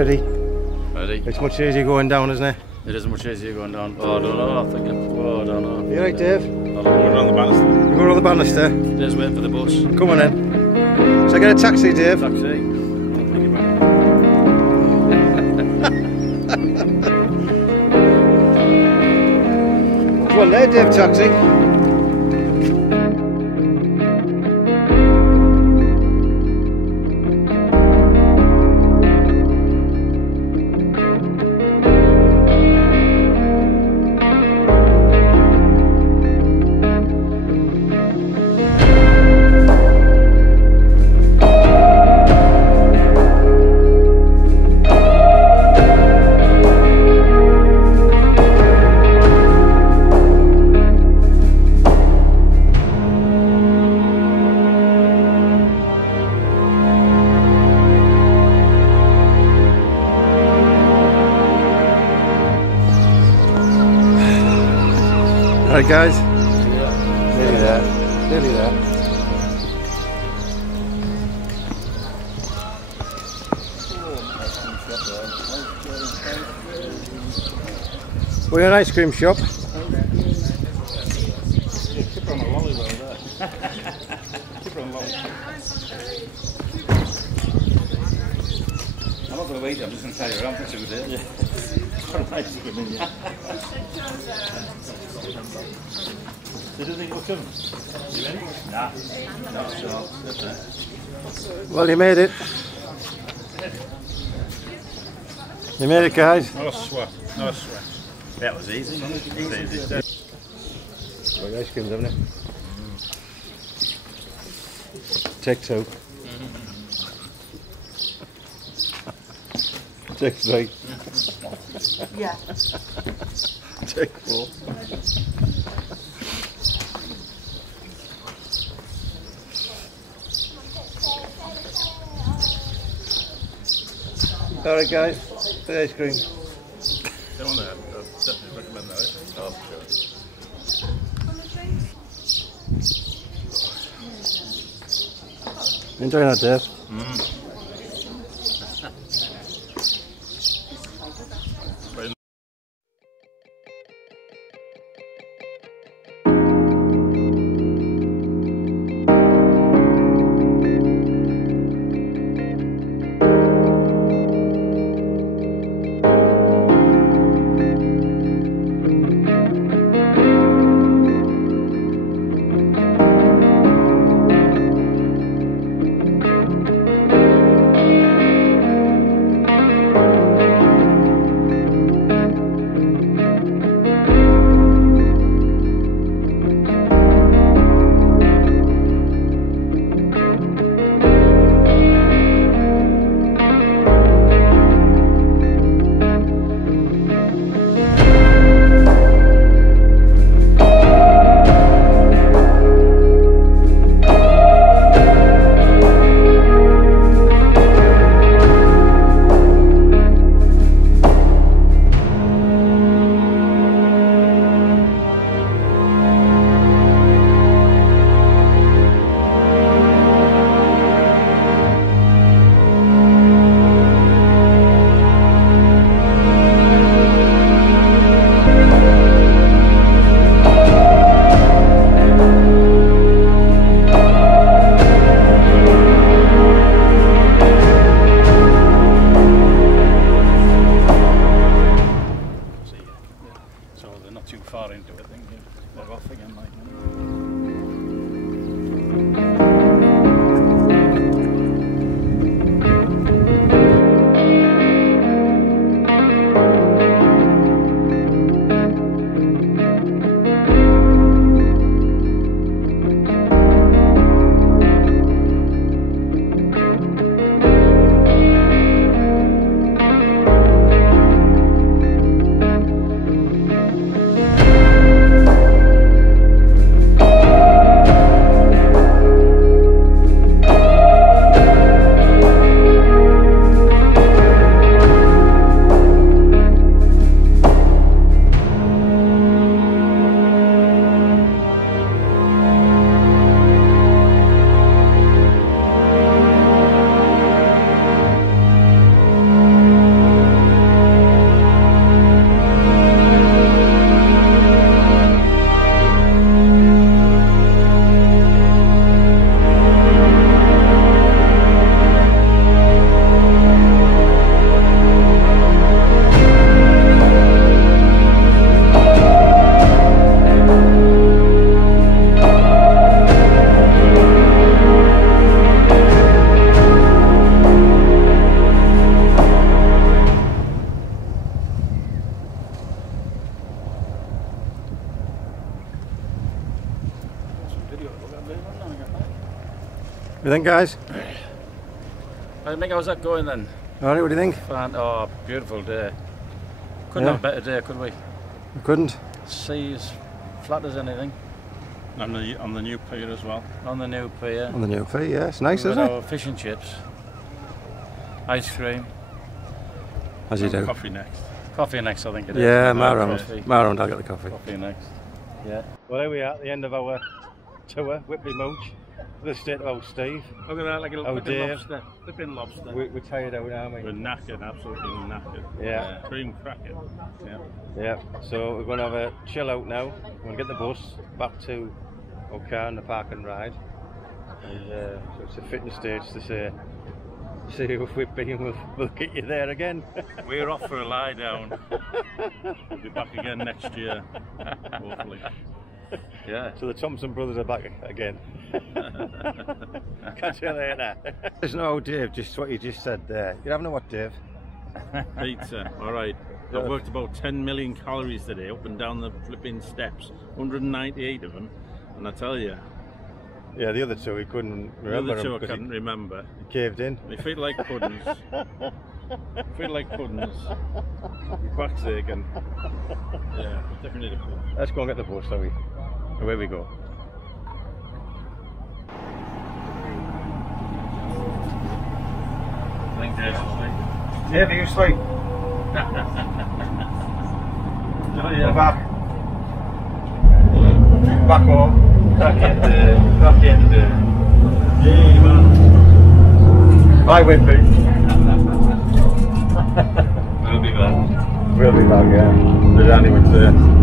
ready? Ready? It's much easier going down, isn't it? It is much easier going down. Oh, I don't know. I think I don't know. You right, Dave? I'm going on the banister. You're going on the banister? Just waiting for the bus. Come on then. So I get a taxi, Dave? Taxi. There's one there, Dave, taxi. Alright guys, nearly there, nearly there. We're in an ice cream shop. I'm not going to wait, I'm just going to carry you around for 2 days. Yeah. Ice cream in, yeah. Did you think it would come? You ready? Nah. No, sure. Well, you made it. You made it, guys. No sweat. No sweat. That was easy. Easy. Like ice creams, haven't it? Take 2. Take 3. Yeah. Take 4. Alright guys, the ice cream. Get on there, I'll definitely recommend that. Oh, sure. Enjoying that, Dave? you think, guys? I think how's that going then? Alright, what do you think? Oh, beautiful day. Couldn't have a better day, could we? We couldn't. Seas flat as anything. On the new pier as well. On the new pier. On the new pier, yeah. It's nice, With isn't it? our fish and chips. Ice cream. As you do. Coffee next. Coffee next, I think it is. Yeah, Coffee. I'll get the coffee. Coffee next. Yeah. Well, here we are at the end of our tour, Whitby Mooch. The state of old Steve. Look at that, like a Oh, flipping Dave. lobster. Flipping lobster. We're tired out, aren't we? We're knackered, absolutely knackered. Yeah. Cream cracker. Yeah. Yeah, so we're going to have a chill out now. We're going to get the bus back to our car and the park and ride. And so it's a fitness stage to say, see you with Whitby and we'll get you there again. We're off for a lie down. We'll be back again next year, hopefully. Yeah. So the Thompson brothers are back again. Catch you later. There's no Dave, just what you just said there. You're having a what, Dave? Pizza, alright. I've worked about 10 million calories today up and down the flipping steps. 198 of them. And I tell you, Yeah, the other two he couldn't remember. the other two I because couldn't remember. he caved in. They feel like puddings. Feel like puddings. Your back's aching. Yeah, definitely the pudding. Let's go and get the bus, shall we? Away we go. I think Dave's asleep. Dave, you sleep? Oh, yeah. Back home. Back in the Yay, man. Bye, Whitby. We'll be back. We'll be back, yeah. But Andy would say.